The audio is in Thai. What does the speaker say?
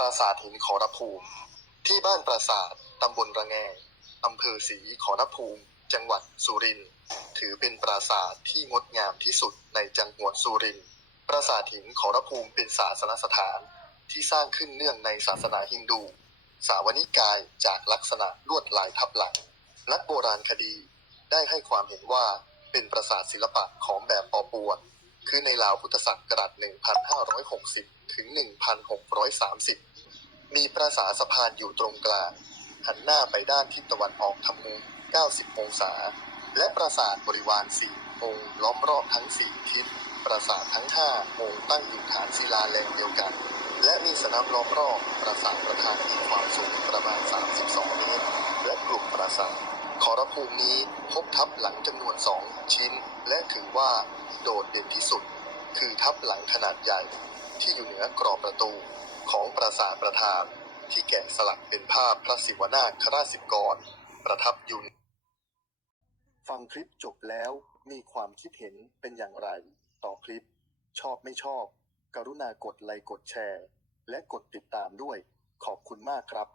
ปราสาทหินขอรภูมิ ที่บ้านปราสาทตำบลระแงงอำเภอศรีขอรภูมิ จังหวัดสุรินทร์ถือเป็นปราสาทที่งดงามที่สุดในจังหวัดสุรินทร์ปราสาทหินขอรภูมิเป็นศาสนสถานที่สร้างขึ้นเนื่องในศาสนาฮินดู สาวนิกายจากลักษณะลวดลายทับหลัง นักโบราณคดีได้ให้ความเห็นว่าเป็นปราสาทศิลปะของแบบปอปวน คือในราวพุทธศักราช 1560 ถึง 1630 มีปราสาทสะพานอยู่ตรงกลาง หันหน้าไปด้านทิศตะวันออกทำมุม 90 องศา และปราสาทบริวาร 4 องค์ล้อมรอบทั้ง 4 ทิศ ปราสาททั้ง 5 องค์ตั้งอยู่ฐานศิลาแรงเดียวกัน และมีสนามล้อมรอบปราสาทประธานมีความสูงประมาณ 32 เมตร และกลุ่มปราสาทขอรภูมินี้พบทับหลังจำนวน2ชิ้น และถือว่า โดดเด่นที่สุด คือทับหลังขนาดใหญ่ที่อยู่เหนือกรอบประตูของปราสาทประธานที่แกะสลักเป็นภาพพระศิวนาถราชสิกร ประทับอยู่ฟังคลิปจบแล้วมีความคิดเห็นเป็นอย่างไร ต่อคลิป ชอบไม่ชอบ กรุณากดไลค์กดแชร์ และกดติดตามด้วย ขอบคุณมากครับ